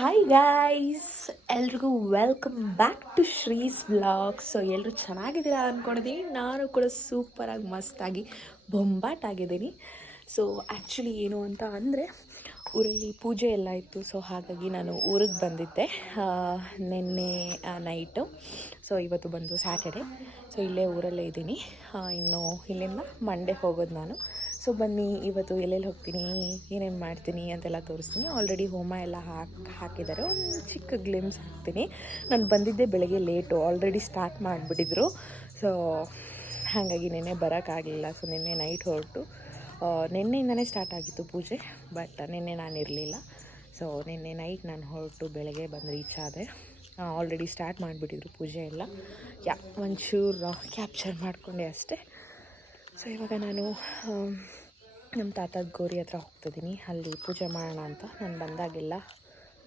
Hi guys, ಎಲ್ರಿಗೂ welcome back to Shree's vlog. So ಎಲ್ಲರೂ ಚೆನ್ನಾಗಿದ್ದೀರಾ ಅಂದ್ಕೊಂಡಿದ್ದೀನಿ. ನಾನು ಕೂಡ ಸೂಪರಾಗಿ ಮಸ್ತಾಗಿ ಬೊಂಬಾಟಾಗಿದ್ದೀನಿ. ಸೊ ಆ್ಯಕ್ಚುಲಿ ಏನು ಅಂತ ಅಂದರೆ, ಊರಲ್ಲಿ ಪೂಜೆ ಎಲ್ಲ ಇತ್ತು. ಸೊ ಹಾಗಾಗಿ ನಾನು ಊರಿಗೆ ಬಂದಿದ್ದೆ ನಿನ್ನೆ ನೈಟು. ಸೊ ಇವತ್ತು ಬಂದು ಸ್ಯಾಟರ್ಡೆ. ಸೊ ಇಲ್ಲೇ ಊರಲ್ಲೇ ಇದ್ದೀನಿ. ಇನ್ನು ಇಲ್ಲಿಂದ ಮಂಡೇ ಹೋಗೋದು ನಾನು. ಸೊ ಬನ್ನಿ, ಇವತ್ತು ಎಲ್ಲೆಲ್ಲಿ ಹೋಗ್ತೀನಿ, ಏನೇನು ಮಾಡ್ತೀನಿ ಅಂತೆಲ್ಲ ತೋರಿಸ್ತೀನಿ. ಆಲ್ರೆಡಿ ಹೋಮ ಎಲ್ಲ ಹಾಕಿದ್ದಾರೆ. ಒಂದು ಚಿಕ್ಕ ಗ್ಲಿಮ್ಸ್ ಹಾಕ್ತೀನಿ. ನಾನು ಬಂದಿದ್ದೆ ಬೆಳಗ್ಗೆ ಲೇಟು, ಆಲ್ರೆಡಿ ಸ್ಟಾರ್ಟ್ ಮಾಡಿಬಿಟ್ಟಿದ್ರು. ಸೊ ಹಾಗಾಗಿ ನಿನ್ನೆ ಬರೋಕ್ಕಾಗಲಿಲ್ಲ. ಸೊ ನಿನ್ನೆ ನೈಟ್ ಹೊರಟು, ನಿನ್ನೆಯಿಂದನೇ ಸ್ಟಾರ್ಟ್ ಆಗಿತ್ತು ಪೂಜೆ, ಬಟ್ ನಿನ್ನೆ ನಾನು ಇರಲಿಲ್ಲ. ಸೊ ನಿನ್ನೆ ನೈಟ್ ನಾನು ಹೊರಟು ಬೆಳಗ್ಗೆ ಬಂದು ರೀಚ್ ಆದೆ. ಆಲ್ರೆಡಿ ಸ್ಟಾರ್ಟ್ ಮಾಡಿಬಿಟ್ಟಿದ್ರು ಪೂಜೆ ಎಲ್ಲ. ಒಂಚೂರು ಕ್ಯಾಪ್ಚರ್ ಮಾಡಿಕೊಂಡೆ ಅಷ್ಟೇ. ಸೊ ಇವಾಗ ನಾನು ನಮ್ಮ ತಾತದ ಗೋರಿ ಹತ್ರ ಹೋಗ್ತಿದ್ದೀನಿ. ಅಲ್ಲಿ ಪೂಜೆ ಮಾಡೋಣ ಅಂತ. ನಾನು ಬಂದಾಗೆಲ್ಲ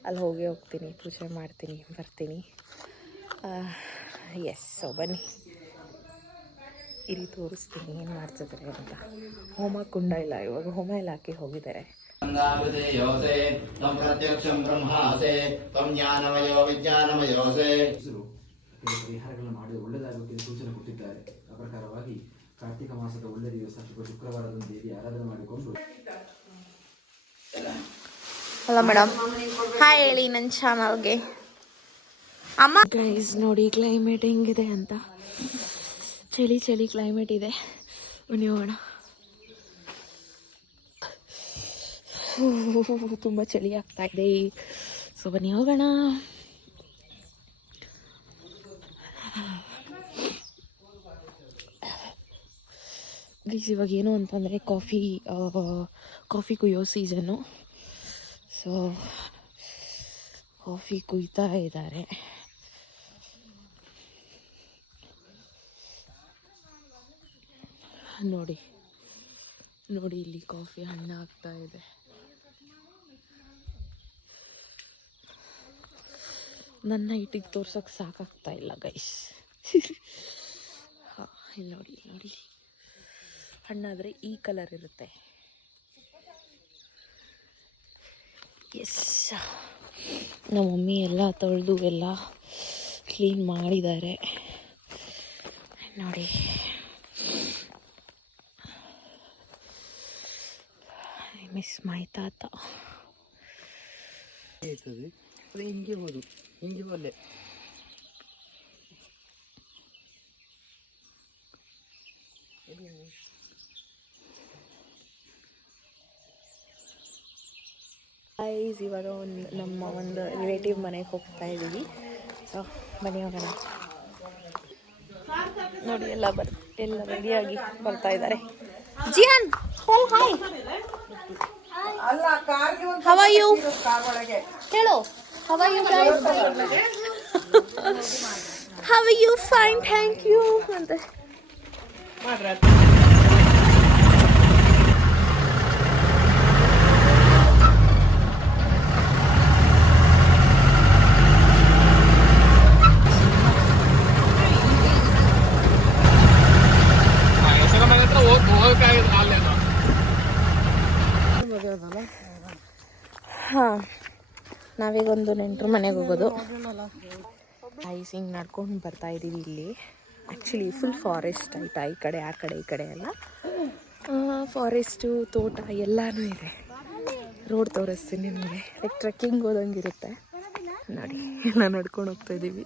ಅಲ್ಲಿ ಹೋಗ್ತೀನಿ, ಪೂಜೆ ಮಾಡ್ತೀನಿ, ಬರ್ತೀನಿ. ಎಸ್, ಸೊ ಬನ್ನಿ ಇಲ್ಲಿ ತೋರಿಸ್ತೀನಿ ಏನು ಮಾಡ್ತಿದ್ದಾರೆ ಅಂತ. ಹೋಮ ಕುಂಡ ಇಲ್ಲ, ಇವಾಗ ಹೋಮ ಎಲ್ಲ ಹಾಕಿ ಹೋಗಿದ್ದಾರೆ. ಪರಿಹಾರಗಳನ್ನು ಮಾಡಿ ಒಳ್ಳೆಯದಾಗಬೇಕೆಂದು ಸೂಚನೆ ಕೊಟ್ಟಿದ್ದಾರೆ. ಆ ಪ್ರಕಾರವಾಗಿ ಕಾರ್ತಿಕ ಮಾಸದ ಒಳ್ಳೆ ದಿವಸ ಶುಕ್ರವಾರದಂದು ದೇವಿ ಆರಾಧನೆ ಮಾಡಿಕೊಂಡು. ಹಲೋ ಮೇಡಮ್, ಹಾಯ್ ಹೇಳಿ ನನ್ನ ಚಾನಲ್ಗೆ. ಅಮ್ಮ ಗೈಸ್ ನೋಡಿ ಕ್ಲೈಮೇಟ್ ಹೆಂಗಿದೆ ಅಂತ. ಚಳಿ ಚಳಿ ಕ್ಲೈಮೇಟ್ ಇದೆ. ಬನ್ನಿ ಹೋಗೋಣ. ತುಂಬ ಚಳಿ ಆಗ್ತಾ ಇದೆ. ಸೊ ಬನ್ನಿ ಹೋಗೋಣ. ಇವಾಗ ಏನು ಅಂತಂದರೆ ಕಾಫಿ ಕುಯ್ಯೋ ಸೀಸನ್ನು. ಸೊ ಕಾಫಿ ಕುಯ್ತಾ ಇದ್ದಾರೆ. ನೋಡಿ ನೋಡಿ, ಇಲ್ಲಿ ಕಾಫಿ ಹಣ್ಣು ಆಗ್ತಾ ಇದೆ. ನನ್ನ ಹೈಟಿಗೆ ತೋರ್ಸೋಕ್ಕೆ ಸಾಕಾಗ್ತಾ ಇಲ್ಲ ಗೈಸ್. ಹಾಂ, ಇಲ್ಲಿ ನೋಡಿ ನೋಡಿ, ಹಣ್ಣಾದರೆ ಈ ಕಲರ್ ಇರುತ್ತೆ. ಎಸ್, ನಮ್ಮ ಮಮ್ಮಿ ಎಲ್ಲ ತೊಳೆದು ಎಲ್ಲ ಕ್ಲೀನ್ ಮಾಡಿದ್ದಾರೆ ನೋಡಿ. ಐ ಮಿಸ್ ಮೈ ತಾತ. ಹಿಂಗೆ ಹೋದು ಹಿಂಗೆ ಒಳ್ಳೆ ಗೈಸ್, ಇವಾಗ ನಮ್ಮ ಒಂದು ರಿಲೇಟಿವ್ ಮನೆಗೆ ಹೋಗ್ತಾ ಇದ್ದೀವಿ. ಸೊ ಬನ್ನಿ ಹೋಗೋಣ. ನೋಡಿ ಎಲ್ಲ ರೆಡಿಯಾಗಿ ಬರ್ತಾ ಇದ್ದಾರೆ. ಜಿಯಾನ್, ಹಾಯ್, ಹೌ ಆರ್ ಯು? ಹೇಳು, how are you guys? How are you? Fine, thank you ಅಂತ. ಹಾಂ, ನಾವೀಗ ಒಂದು ನೆಂಟರು ಮನೆಗೆ ಹೋಗೋದು. ಹಿಂಗೆ ನಡ್ಕೊಂಡು ಬರ್ತಾ ಇದ್ದೀವಿ. ಇಲ್ಲಿ ಆ್ಯಕ್ಚುಲಿ ಫುಲ್ ಫಾರೆಸ್ಟ್ ಆಯಿತಾ, ಈ ಕಡೆ ಆ ಕಡೆ ಈ ಕಡೆ ಎಲ್ಲ ಫಾರೆಸ್ಟು, ತೋಟ ಎಲ್ಲನೂ ಇದೆ. ರೋಡ್ ತೋರಿಸ್ತೀನಿ ನಿಮಗೆ, ಲೈಕ್ ಟ್ರೆಕ್ಕಿಂಗ್ ಹೋದಂಗಿರುತ್ತೆ ನೋಡಿ. ಎಲ್ಲ ನಡ್ಕೊಂಡು ಹೋಗ್ತಾ ಇದ್ದೀವಿ.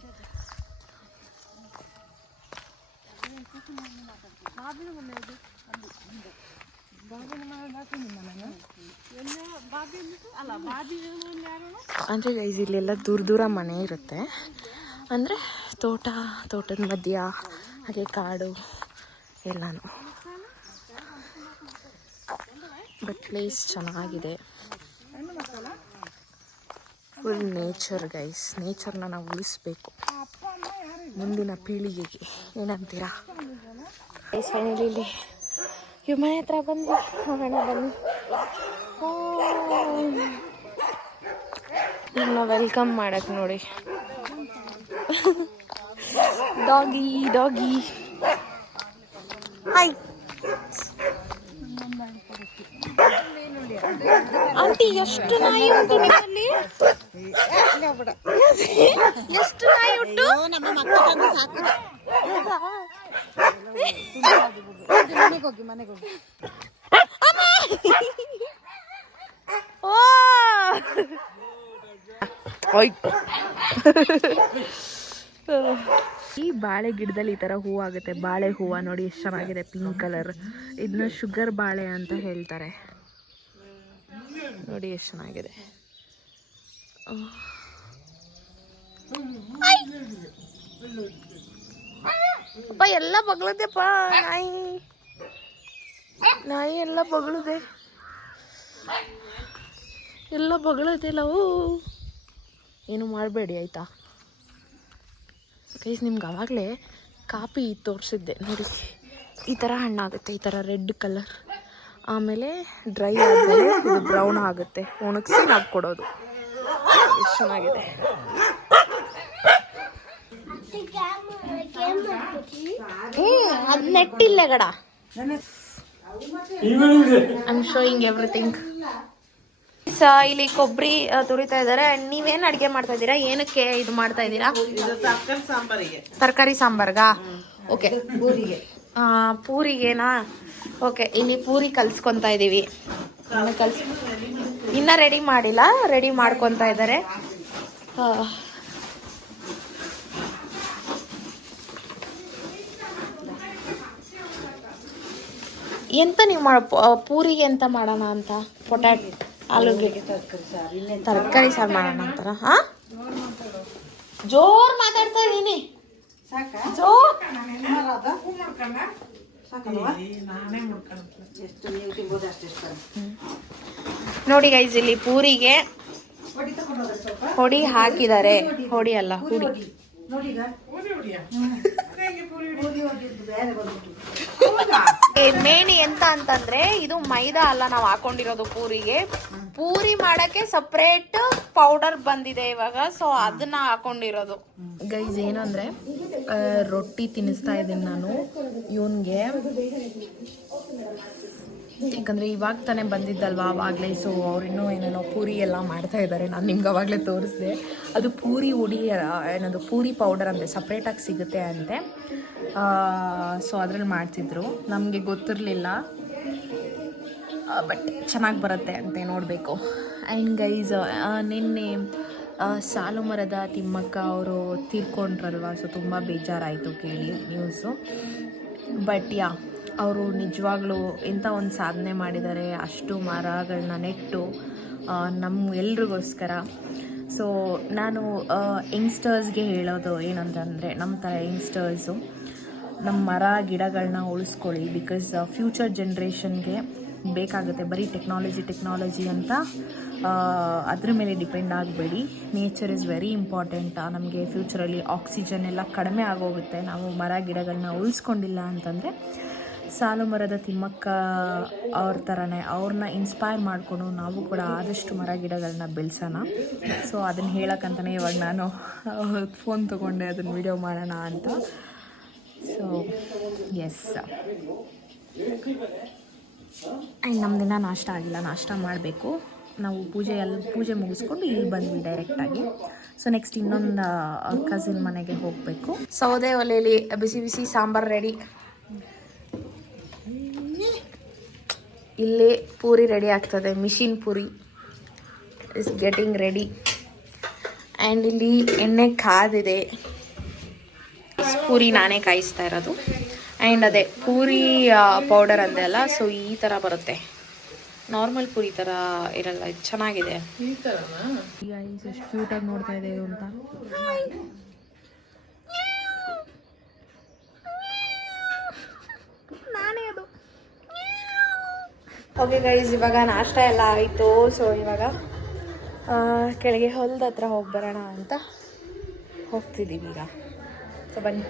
ಅಂದರೆ ಗೈಸ್, ಇಲ್ಲೆಲ್ಲ ದೂರ ದೂರ ಮನೆ ಇರುತ್ತೆ. ಅಂದರೆ ತೋಟದ ಮಧ್ಯ, ಹಾಗೆ ಕಾಡು ಎಲ್ಲನೂ. ಬಟ್ ಪ್ಲೇಸ್ ಚೆನ್ನಾಗಿದೆ. Full nature guys. ನೇಚರ್ನ ನಾವು ಉಳಿಸ್ಬೇಕು ಮುಂದಿನ ಪೀಳಿಗೆಗೆ. ಏನಂತೀರಾ ಗೈಸ್? ಫೈನಲಿ ಇಲ್ಲಿ ಇವ್ ಮನೆ ಹತ್ರ ಬಂದು ಹೋಗೋಣ ಬನ್ನಿ. ನನ್ನ ವೆಲ್ಕಮ್ ಮಾಡಕ್ಕೆ ನೋಡಿ. Doggy hi aunty. ಎಷ್ಟು ನಾಯಿ ಉಂಟು ನಿಮ್ಮಲ್ಲಿ? ಎಷ್ಟು ನಾಯಿ ಹುಟ್ಟು ನಮ್ಮ ಮಕ್ಕಳು ತಂದು ಸಾಕಿದೆ. ಮನೆಗೆ ಹೋಗಿ ಓ ಈ ಬಾಳೆ ಗಿಡದಲ್ಲಿ ಈ ತರ ಹೂವು ಆಗುತ್ತೆ. ಬಾಳೆ ಹೂವು ನೋಡಿ ಎಷ್ಟು ಚೆನ್ನಾಗಿದೆ, ಪಿಂಕ್ ಕಲರ್. ಇದನ್ನ ಶುಗರ್ ಬಾಳೆ ಅಂತ ಹೇಳ್ತಾರೆ. ನೋಡಿ ಎಷ್ಟು ಚೆನ್ನಾಗಿದೆ. ಅಪ್ಪ ಎಲ್ಲ ಬಗ್ಳದೆಪ್ಪ, ನಾಯಿ ಎಲ್ಲ ಬಗ್ಳದೆ, ಎಲ್ಲ ಬಗ್ಳದೆಲ್ಲ. ಓ ಏನು ಮಾಡಬೇಡಿ ಆಯಿತಾ ಗೈಸ್. ನಿಮ್ಗೆ ಆವಾಗಲೇ ಕಾಪಿ ತೋರಿಸಿದ್ದೆ ನೋಡಿ, ಈ ಥರ ಹಣ್ಣಾಗುತ್ತೆ, ಈ ಥರ ರೆಡ್ ಕಲರ್. ಆಮೇಲೆ ಡ್ರೈ ಆದಮೇಲೆ ಇದು ಬ್ರೌನ್ ಆಗುತ್ತೆ, ಒಣಗಿಸಿ ನಾವು ಕೊಡೋದು. ಎಷ್ಟು ಚೆನ್ನಾಗಿದೆ. ಅದು ನೆಟ್ಟಿಲ್ಲ ಗಡ. I am showing everything. ಇಲ್ಲಿ ಕೊಬ್ಬರಿ ತುರಿತಾ ಇದ್ದಾರೆ. ನೀವೇನು ಅಡುಗೆ ಮಾಡ್ತಾ ಇದ್ದೀರಾ? ಏನಕ್ಕೆ ಇದು ಮಾಡ್ತಾ ಇದ್ದೀರಾ? ತರಕಾರಿ ಸಾಂಬಾರ್ಗಾ? ಓಕೆ, ಪೂರಿಗೆನಾ? ಓಕೆ, ಇಲ್ಲಿ ಪೂರಿ ಕಲ್ಸ್ಕೊತಾ ಇದ್ದೀವಿ. ಇನ್ನ ರೆಡಿ ಮಾಡಿಲ್ಲ, ರೆಡಿ ಮಾಡ್ಕೊತಾ ಇದ್ದಾರೆ. ಎಂತ ನೀವು ಪೂರಿಗೆ ಎಂತ ಮಾಡೋಣ ಅಂತ? ಪೊಟ್ಯಾಟೊ, ಆಲೂಗೆಡ್ಡೆ ತರಕಾರಿ ಸಾರು ಮಾಡೋಣ ಅಂತಾರ? ಹಾ, ಜೋರ್ ಮಾತಾಡ್ತಾ ಇದ್ದೀನಿ. ನೋಡಿ ಗೈಸ್, ಇಲ್ಲಿ ಪೂರಿಗೆ ಹೊಡಿ ಹಾಕಿದ್ದಾರೆ. ಹೊಡಿ ಅಲ್ಲ, ಹುಡಿ. ಮೇನ್ ಎಂತ ಅಂತಂದ್ರೆ ಇದು ಮೈದಾ ಅಲ್ಲ ನಾವು ಹಾಕೊಂಡಿರೋದು ಪೂರಿಗೆ. ಪೂರಿ ಮಾಡಕ್ಕೆ ಸಪ್ರೇಟ್ ಪೌಡರ್ ಬಂದಿದೆ ಇವಾಗ, ಸೊ ಅದನ್ನ ಹಾಕೊಂಡಿರೋದು. ಗೈಸ್ ಏನಂದ್ರೆ ರೊಟ್ಟಿ ತಿನ್ನಿಸ್ತಾ ಇದ್ದೀನಿ ನಾನು ಇವನ್ಗೆ, ಯಾಕಂದ್ರೆ ಇವಾಗ ತಾನೇ ಬಂದಿದ್ದಲ್ವಾ ಅವಾಗಲೇ. ಸೊ ಅವ್ರಿನ್ನೂ ಏನೇನೋ ಪೂರಿ ಎಲ್ಲ ಮಾಡ್ತಾ ಇದ್ದಾರೆ. ನಾನು ನಿಮ್ಗೆ ಅವಾಗಲೇ ತೋರಿಸಿದೆ. ಅದು ಪೂರಿ ಹುಡಿ ಏನದು ಪೂರಿ ಪೌಡರ್ ಅಂತೆ, ಸಪ್ರೇಟಾಗಿ ಸಿಗುತ್ತೆ ಅಂತೆ. ಸೊ ಅದ್ರಲ್ಲಿ ಮಾಡ್ತಿದ್ರು, ನಮಗೆ ಗೊತ್ತಿರಲಿಲ್ಲ. ಬಟ್ ಚೆನ್ನಾಗಿ ಬರುತ್ತೆ ಅಂತೆ, ನೋಡಬೇಕು. ಆ್ಯಂಡ್ ಗೈಸ್, ನಿನ್ನೆ ಸಾಲು ಮರದ ತಿಮ್ಮಕ್ಕ ಅವರು ತೀರ್ಕೊಂಡ್ರಲ್ವ, ಸೊ ತುಂಬ ಬೇಜಾರಾಯಿತು ಕೇಳಿ ನ್ಯೂಸು. ಬಟ್ ಅವರು ನಿಜವಾಗ್ಲೂ ಎಂಥ ಒಂದು ಸಾಧನೆ ಮಾಡಿದ್ದಾರೆ, ಅಷ್ಟು ಮರಗಳನ್ನ ನೆಟ್ಟು ನಮ್ಮ ಎಲ್ರಿಗೋಸ್ಕರ. ಸೊ ನಾನು ಯಂಗ್ಸ್ಟರ್ಸ್ಗೆ ಹೇಳೋದು ಏನಂತಂದರೆ, ನಮ್ಮ ಥರ ಯಂಗ್ಸ್ಟರ್ಸು ನಮ್ಮ ಮರ ಗಿಡಗಳನ್ನ ಉಳಿಸ್ಕೊಳ್ಳಿ. ಬಿಕಾಸ್ ಫ್ಯೂಚರ್ ಜನ್ರೇಷನ್ಗೆ ಬೇಕಾಗುತ್ತೆ. ಬರೀ ಟೆಕ್ನಾಲಜಿ ಅಂತ ಅದ್ರ ಮೇಲೆ ಡಿಪೆಂಡ್ ಆಗಬೇಡಿ. Nature is very important. ನಮಗೆ ಫ್ಯೂಚರಲ್ಲಿ ಆಕ್ಸಿಜನ್ ಎಲ್ಲ ಕಡಿಮೆ ಆಗೋಗುತ್ತೆ ನಾವು ಮರ ಗಿಡಗಳನ್ನ ಉಳಿಸ್ಕೊಂಡಿಲ್ಲ ಅಂತಂದರೆ. ಸಾಲು ಮರದ ತಿಮ್ಮಕ್ಕ ಅವ್ರ ಥರನೇ ಅವ್ರನ್ನ ಇನ್ಸ್ಪೈರ್ ಮಾಡಿಕೊಂಡು ನಾವು ಕೂಡ ಆದಷ್ಟು ಮರ ಗಿಡಗಳನ್ನ ಬೆಳೆಸೋಣ. ಸೊ ಅದನ್ನು ಹೇಳೋಕ್ಕಂತಲೇ ಇವಾಗ ನಾನು ಫೋನ್ ತೊಗೊಂಡೆ ಅದನ್ನು ವಿಡಿಯೋ ಮಾಡೋಣ ಅಂತ. ಸೊ ಎಸ್, ಆ್ಯಂಡ್ ನಮ್ಮದಿನ ನಾಷ್ಟ ಆಗಿಲ್ಲ, ನಾಷ್ಟ ಮಾಡಬೇಕು ನಾವು. ಪೂಜೆ ಮುಗಿಸ್ಕೊಂಡು ಇಲ್ಲಿ ಬಂದ್ವಿ ಡೈರೆಕ್ಟಾಗಿ. ಸೊ ನೆಕ್ಸ್ಟ್ ಇನ್ನೊಂದು ಕಸಿನ್ ಮನೆಗೆ ಹೋಗಬೇಕು. ಸೌದೆ ಒಲೆಯಲ್ಲಿ ಬಿಸಿ ಬಿಸಿ ಸಾಂಬಾರು ರೆಡಿ. ಇಲ್ಲಿ ಪೂರಿ ರೆಡಿ ಆಗ್ತದೆ, machine puri is getting ready. And ಇಲ್ಲಿ ಎಣ್ಣೆ ಕಾದಿದೆ. ಪೂರಿ ನಾನೇ ಕಾಯಿಸ್ತಾ ಇರೋದು. ಆ್ಯಂಡ್ ಅದೇ ಪೂರಿ ಪೌಡರ್ ಅಂದೆ ಅಲ್ಲ, ಸೊ ಈ ಥರ ಬರುತ್ತೆ. ನಾರ್ಮಲ್ ಪೂರಿ ಥರ ಇರಲ್ಲ, ಇದು ಚೆನ್ನಾಗಿದೆ. ಈಗ ಎಷ್ಟು ಕ್ಯೂಟಾಗಿ ನೋಡ್ತಾ ಇದ್ದೇವೆ ಅಂತ. ನಾನೇ ಅದು. ಓಕೆ ಗೈಸ್, ಇವಾಗ ನಾಷ್ಟ ಎಲ್ಲ ಆಯಿತು. ಸೊ ಇವಾಗ ಕೆಳಗೆ ಹೊಲದ ಹತ್ರ ಹೋಗಿ ಬರೋಣ ಅಂತ ಹೋಗ್ತಿದ್ದೀವಿ ಈಗ. ಸೊ ಬನ್ನಿ.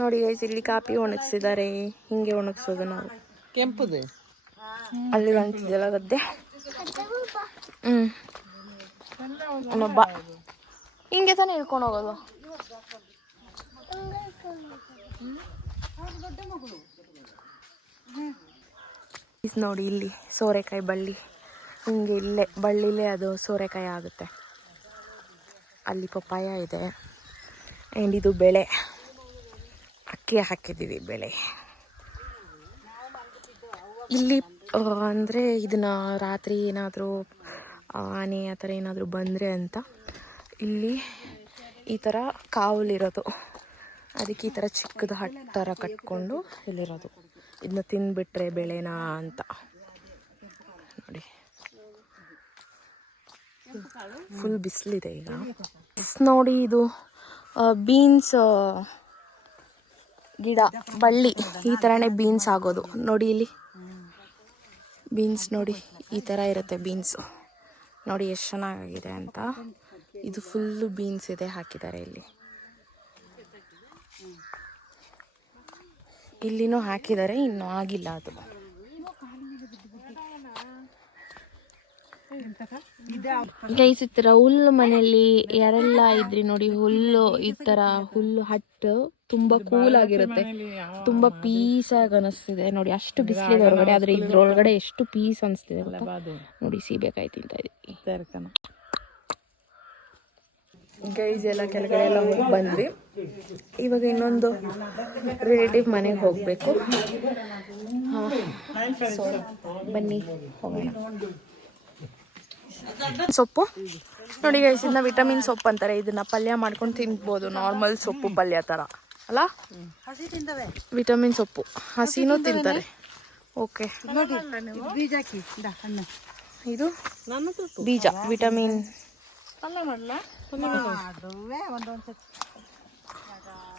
ನೋಡಿ ಗೈಸ್, ಇಲ್ಲಿ ಕಾಪಿ ಒಣಗಿಸಿದ್ದಾರೆ. ಹಿಂಗೆ ಒಣಗಿಸೋದು ನಾವು. ಕೆಂಪುದೆ ಅಲ್ಲಿ ಕಾಣ್ತಿದೆಯಲ್ಲ ಗದ್ದೆ. ಇನ್ನೊಬ್ಬ ಹಿಂಗೆ ತಾನೇ ಹಿಡ್ಕೊಂಡು ಹೋಗೋದು. ನೋಡಿ ಇಲ್ಲಿ ಸೋರೆಕಾಯಿ ಬಳ್ಳಿ ಹಿಂಗೆ ಇಲ್ಲೇ ಬಳ್ಳಿಲೇ ಅದು ಸೋರೆಕಾಯಿ ಆಗುತ್ತೆ. ಅಲ್ಲಿ ಪಪ್ಪಾಯ ಇದೆ. ಆ್ಯಂಡ್ ಇದು ಬೆಳೆ, ಅಕ್ಕಿ ಹಾಕಿದ್ದೀವಿ ಬೆಳೆ. ಇಲ್ಲಿ ಅಂದರೆ ಇದನ್ನು ರಾತ್ರಿ ಏನಾದರೂ ಆನೆ ಆ ಥರ ಏನಾದರೂ ಬಂದರೆ ಅಂತ ಇಲ್ಲಿ ಈ ಥರ ಕಾವಲಿರೋದು. ಅದಕ್ಕೆ ಈ ಥರ ಚಿಕ್ಕದು ಹಟ್ ಥರ ಕಟ್ಕೊಂಡು ಇಲ್ಲಿರೋದು. ಇದನ್ನ ತಿಂದುಬಿಟ್ರೆ ಬೆಳೆನಾ ಅಂತ. ನೋಡಿ ಫುಲ್ ಬಿಸಿಲಿದೆ ಈಗ. ನೋಡಿ ಇದು ಬೀನ್ಸ್ ಗಿಡ, ಬಳ್ಳಿ ಈ ಥರನೇ ಬೀನ್ಸ್ ಆಗೋದು. ನೋಡಿ ಇಲ್ಲಿ ಬೀನ್ಸ್ ನೋಡಿ ಈ ಥರ ಇರುತ್ತೆ ಬೀನ್ಸು. ನೋಡಿ ಎಷ್ಟು ಚೆನ್ನಾಗಿದೆ ಅಂತ. ಇದು ಫುಲ್ಲು ಬೀನ್ಸ್ ಇದೆ ಹಾಕಿದ್ದಾರೆ ಇಲ್ಲಿ. ಇಲ್ಲಿನೂ ಹಾಕಿದ್ದಾರೆ, ಇನ್ನೂ ಆಗಿಲ್ಲ ಅದು. ಗೈಸ್ ಈ ಥರ ಹುಲ್ಲು ಮನೆಯಲ್ಲಿ ಯಾರೆಲ್ಲ ಇದ್ರಿ ನೋಡಿ, ಹುಲ್ಲು ಈ ಥರ ಹುಲ್ಲು ಹಟ್ಟು ತುಂಬ ಕೂಲ್ ಆಗಿರುತ್ತೆ, ತುಂಬ ಪೀಸ್ ಆಗಿ ಅನಿಸ್ತಿದೆ. ನೋಡಿ ಅಷ್ಟು ಬಿಸಿಲಿದೆ ಹೊರಗಡೆ, ಆದರೆ ಇದ್ರೊಳಗಡೆ ಎಷ್ಟು ಪೀಸ್ ಅನಿಸ್ತಿದೆ ನೋಡಿ. ಸೀಬೆಕಾಯಿ ತಿಂತಾ ಇದ್ದೀವಿ. ಗೈಸ್ ಎಲ್ಲ ಕೆಳಗಡೆ ಎಲ್ಲ ಹೋಗಿ ಬಂದ್ವಿ. ಇವಾಗ ಇನ್ನೊಂದು ರಿಲೇಟಿವ್ ಮನೆಗೆ ಹೋಗಬೇಕು. ಸೊ ಬನ್ನಿ ಹೋಗೋಣ. ಸೊಪ್ಪು ನೋಡಿ ಗೈಸ್, ಇದನ್ನ ವಿಟಮಿನ್ ಸೊಪ್ಪು ಅಂತಾರೆ. ಇದನ್ನ ಪಲ್ಯ ಮಾಡ್ಕೊಂಡು ತಿನ್ಬೋದು, ನಾರ್ಮಲ್ ಸೊಪ್ಪು ಪಲ್ಯ ಥರ ಅಲ್ಲ. ವಿಟಮಿನ್ ಸೊಪ್ಪು ಹಸಿನೂ ತಿಂತಾರೆ. ಓಕೆ, ಇದು ಬೀಜ ವಿಟಮಿನ್.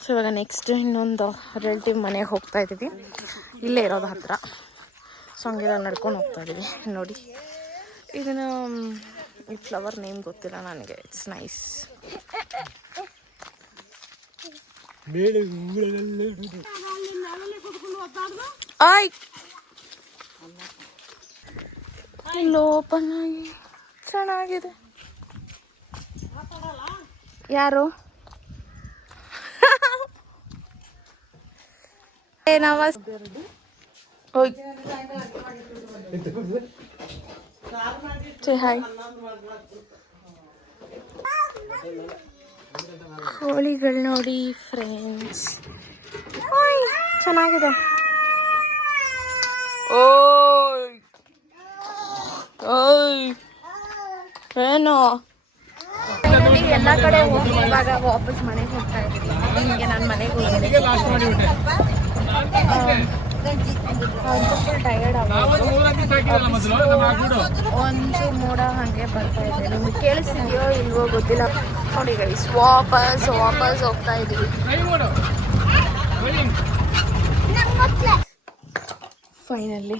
ಸೊ ಇವಾಗ ನೆಕ್ಸ್ಟ್ ಇನ್ನೊಂದು ರಿಲೇಟಿವ್ ಮನೆಗೆ ಹೋಗ್ತಾ ಇದ್ದೀವಿ. ಇಲ್ಲೇ ಇರೋದು ಹತ್ರ. ಸೊ ಹಂಗೆಲ್ಲ ನಡ್ಕೊಂಡು ಹೋಗ್ತಾ ಇದ್ದೀವಿ. ನೋಡಿ ಇದನ್ನು, ಈ ಫ್ಲವರ್ ನೇಮ್ ಗೊತ್ತಿಲ್ಲ ನನಗೆ. It's nice. ಆಯ್ ಲೋಪನ ಚೆನ್ನಾಗಿದೆ. ಯಾರು ಓಯ್ ಹಾಯ್. ಕೋಳಿಗಳು ನೋಡಿ ಫ್ರೆಂಡ್ಸ್, ಚೆನ್ನಾಗಿದೆ. ಓಯ್ ಓಯ್ ಏನು ಎಲ್ಲ ಕಡೆ ಹೋಗಿ ಇವಾಗ ವಾಪಸ್ ಮನೆಗೆ ಹೋಗ್ತಾ ಇದ್ದೀವಿ. ನಿಮಗೆ ನಾನು ಮನೆಗೆ ಹೋಗಿ ಟಯರ್ಡ್ ಒಂದು ಮೋಡ ಹಾಗೆ ಬರ್ತಾ ಇದೆ. ನಿಮ್ಗೆ ಕೇಳಿಸ್ತಿದೆಯೋ ಇಲ್ವೋ ಗೊತ್ತಿಲ್ಲ. ನೋಡಿ ಗೈಸ್, ವಾಪಸ್ ಹೋಗ್ತಾ ಇದ್ದೀವಿ. ಫೈನಲಿ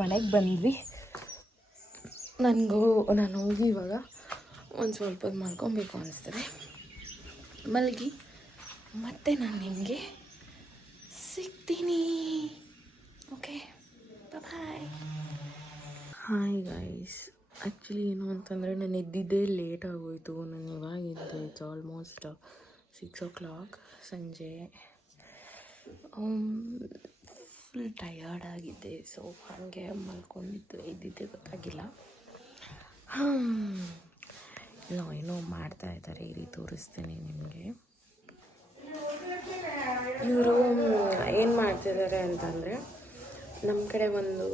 ಮನೆಗೆ ಬಂದ್ವಿ. ನಾನು ಹೋಗಿ ಇವಾಗ ಒಂದು ಸ್ವಲ್ಪ ಹೊತ್ತು ಮಲ್ಕೊಬೇಕು ಅನಿಸ್ತದೆ. ಮಲಗಿ ಮತ್ತೆ ನಾನು ನಿಮಗೆ ಸಿಗ್ತೀನಿ. ಓಕೆ, ಬಾಯ್. ಹಾಯ್ ಗೈಸ್, ಆ್ಯಕ್ಚುಲಿ ಏನು ಅಂತಂದರೆ ನಾನು ಎದ್ದಿದ್ದೇ ಲೇಟ್ ಆಗೋಯಿತು. ನಾನು ಇವಾಗ ಇದ್ದೆ. ಇಟ್ಸ್ ಆಲ್ಮೋಸ್ಟ್ 6 o'clock ಸಂಜೆ. ಫುಲ್ ಟಯರ್ಡ್ ಆಗಿದ್ದೆ. ಸೊ ಹಾಗೆ ಮಲ್ಕೊಂಡಿದ್ದು, ಎದ್ದಿದ್ದೆ ಗೊತ್ತಾಗಿಲ್ಲ. ಏನೋ ಮಾಡ್ತಾ ಇದ್ದಾರೆ, ಇಲ್ಲಿ ತೋರಿಸ್ತೀನಿ ನಿಮಗೆ. ಇವರು ಏನು ಮಾಡ್ತಿದ್ದಾರೆ ಅಂತಂದರೆ, ನಮ್ಮ ಕಡೆ ಒಂದು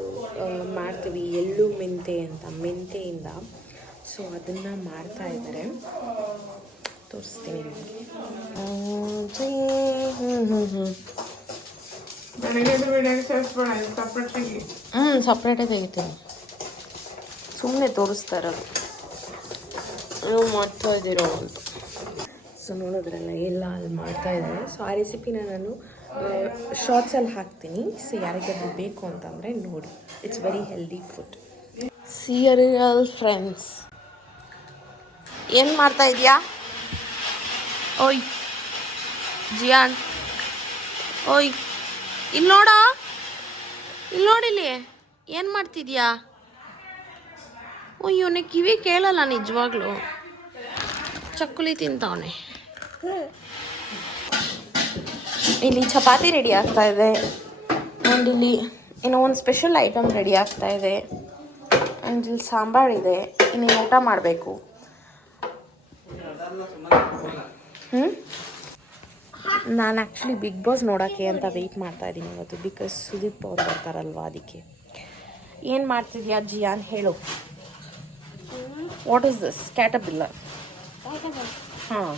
ಮಾಡ್ತೀವಿ ಎಳ್ಳು ಮೆಂತೆ ಅಂತ, ಮೆಂತೆಯಿಂದ. ಸೊ ಅದನ್ನು ಮಾಡ್ತಾ ಇದ್ದಾರೆ, ತೋರಿಸ್ತೀನಿ ನಿಮಗೆ. ಸಪ್ರೇಟೇ ತೆಗಿತೀನಿ, ಸುಮ್ಮನೆ ತೋರಿಸ್ತಾ ಇರೋದು. ನೀವು ಮಾಡ್ತಾ ಇದ್ದೀರೋ ಅಂತ. ಸೊ ನೋಡೋದ್ರಲ್ಲ ಎಲ್ಲ ಅಲ್ಲಿ ಮಾಡ್ತಾ ಇದ್ದಾರೆ. ಸೊ ಆ ರೆಸಿಪಿನ ನಾನು ಶಾರ್ಟ್ಸಲ್ಲಿ ಹಾಕ್ತೀನಿ. ಸೊ ಯಾರಿಗಾದ್ರೂ ಬೇಕು ಅಂತಂದರೆ ನೋಡಿ. It's very healthy food. Serial friends, ಏನು ಮಾಡ್ತಾ ಇದೆಯಾ? ಓಯ್ ಜಿಯಾನ್, ಓಯ್ ಇಲ್ಲಿ ನೋಡ, ಇಲ್ಲಿ ನೋಡಿಲಿ, ಏನು ಮಾಡ್ತಿದ್ಯಾ? ಓ ಇವನಿಗೆ ಕಿವಿ ಕೇಳಲ್ಲ ನಿಜವಾಗ್ಲೂ. ಚಕ್ಕುಲಿ ತಿಂತವನೆ. ಇಲ್ಲಿ ಚಪಾತಿ ರೆಡಿ ಆಗ್ತಾ ಇದೆ. ಆ್ಯಂಡ್ ಇಲ್ಲಿ ಏನೋ ಒಂದು ಸ್ಪೆಷಲ್ ಐಟಮ್ ರೆಡಿ ಆಗ್ತಾ ಇದೆ. ಇಲ್ಲಿ ಸಾಂಬಾರಿದೆ, ಇನ್ನೇನು ಊಟ ಮಾಡಬೇಕು. ನಾನು ಆ್ಯಕ್ಚುಲಿ ಬಿಗ್ ಬಾಸ್ ನೋಡೋಕ್ಕೆ ಅಂತ ವೆಯ್ಟ್ ಮಾಡ್ತಾ ಇದ್ದೀನಿ ಇವತ್ತು, ಬಿಕಾಸ್ ಸುದೀಪ್ ಅವ್ರು ಬರ್ತಾರಲ್ವ ಅದಕ್ಕೆ. ಏನು ಮಾಡ್ತಿದ್ಯಾ ಜಿಯಾನ್ ಹೇಳು. What is this? ಕ್ಯಾಟರ್ಪಿಲ್ಲರ್. ಹಾಂ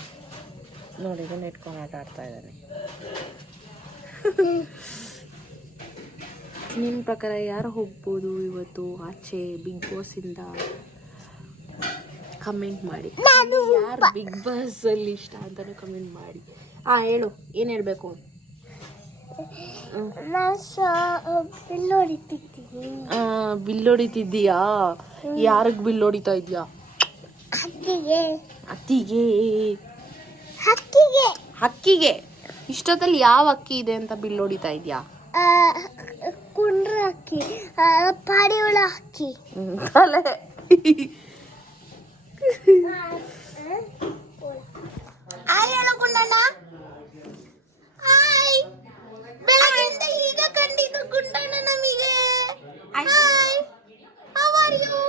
ನೋಡಿ, ಇದನ್ನ ಇಟ್ಕೊಂಡು ಆಟ ಆಡ್ತಾ ಇದ್ದಾನೆ. ನಿಮ್ಮ ಪ್ರಕಾರ ಯಾರು ಹೋಗ್ಬೋದು ಇವತ್ತು ಆಚೆ ಬಿಗ್ ಬಾಸಿಂದ? ಕಮೆಂಟ್ ಮಾಡಿ. ಯಾರು ಬಿಗ್ ಬಾಸಲ್ಲಿ ಇಷ್ಟ ಅಂತಲೂ ಕಮೆಂಟ್ ಮಾಡಿ. ಹಾಂ ಹೇಳು, ಏನು ಹೇಳಬೇಕು? ಬಿಲ್ ಹೊಡಿತಿದ್ದೀನಿ. ಬಿಲ್ ಹೊಡಿತಿದ್ದೀಯಾ? ಯಾರಿಗೆ ಬಿಲ್ ಹೊಡಿತಾ ಇದೆಯಾ? ಹಕ್ಕಿಗೆ. ಅತ್ತಿಗೆ? ಹಕ್ಕಿಗೆ. ಹಕ್ಕಿಗೆ? ಇಷ್ಟೊತ್ತಲ್ಲಿ ಯಾವ ಅಕ್ಕಿ ಇದೆ ಅಂತ ಬಿಲ್ ಹೊಡಿತಾ ಇದೆಯಾ? ಕುಂಡ್ರ ಹಕ್ಕಿ, ಪಾಡಿಯುಳ ಹಕ್ಕಿ. ತಲೆ. ಹಾಯ್ ಹೇಳು ಗುಂಡಣ್ಣ. ಹಾಯ್. ಬೆಳಗ್ಗೆಯಿಂದ ಈಗ ಕಂಡಿದ್ದು ಗುಂಡಣ್ಣ ನಮಗೆ. ಹಾಯ್. How are you?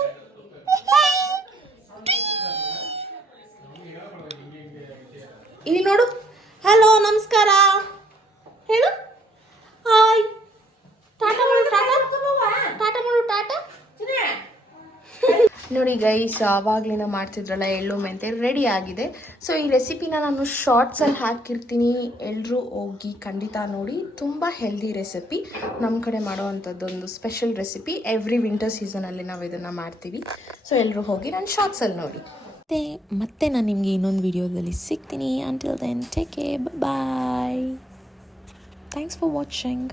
ಇಲ್ಲಿ ನೋಡು. ಹಲೋ, ನಮಸ್ಕಾರ ಹೇಳು. ಹಾಯ್. ಟಾಟಾ ಮಾಡು. ಟಾಟಾ ಟಾಟಾ ಮಾಡು. ಟಾಟಾ. ನೋಡಿ ಗೈಸ್, ಆವಾಗಲಿನ ಮಾಡ್ತಿದ್ರಲ್ಲ ಎಳ್ಳು ಮೆಂತೆ ರೆಡಿ ಆಗಿದೆ. ಸೊ ಈ ರೆಸಿಪಿನ ನಾನು ಶಾರ್ಟ್ಸಲ್ಲಿ ಹಾಕಿರ್ತೀನಿ, ಎಲ್ಲರೂ ಹೋಗಿ ಖಂಡಿತ ನೋಡಿ. ತುಂಬ ಹೆಲ್ದಿ ರೆಸಿಪಿ, ನಮ್ಮ ಕಡೆ ಮಾಡೋವಂಥದ್ದೊಂದು ಸ್ಪೆಷಲ್ ರೆಸಿಪಿ. ಎವ್ರಿ ವಿಂಟರ್ ಸೀಸನಲ್ಲಿ ನಾವು ಇದನ್ನು ಮಾಡ್ತೀವಿ. ಸೊ ಎಲ್ಲರೂ ಹೋಗಿ ನಾನು ಶಾರ್ಟ್ಸಲ್ಲಿ ನೋಡಿ. ಮತ್ತೆ ನಾನು ನಿಮಗೆ ಇನ್ನೊಂದು ವಿಡಿಯೋದಲ್ಲಿ ಸಿಗ್ತೀನಿ. Until then take care, bye. Thanks for watching.